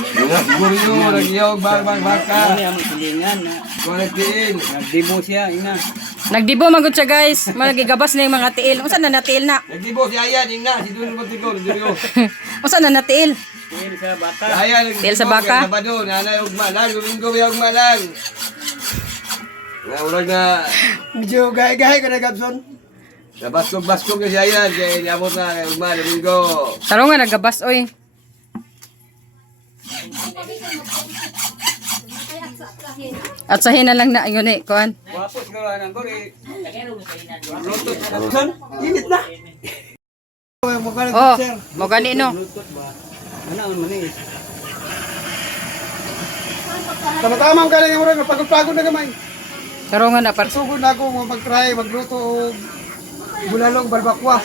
Guryo, nagyog, baka. Ano yung silingan na. Kulitin. Nagdibo siya, ina. Nagdibo magud siya guys. Magigabas na yung mga tiil. Unsa na natiil na? Nagdibo si Ayan, ina. Si Duno Batigol, Duno. Unsa na natiil? Tiil sa baka. Si Ayan, nagdibo. Tiil sa baka? Sabado, nanay ugma lang. Domingo, may ugma lang. Naurag na. Medyo gahe-gahe ka na, Gabson. Nabaskog-baskog na si Ayan. Kaya niabot na kay ugma, Domingo. Taro nga nagabas oy. At sahin na lang na yun eh, kuan. Wapos ka ng guri. Gabson, init na. Mukha na, Oh, sir. mo gani no. Ano ang manis? Tama-tama ang galing yung murag, pagod-pagod na gamay. Taro nga na par. Sugod na ako, mag-try, magluto o bulalong balbakwa.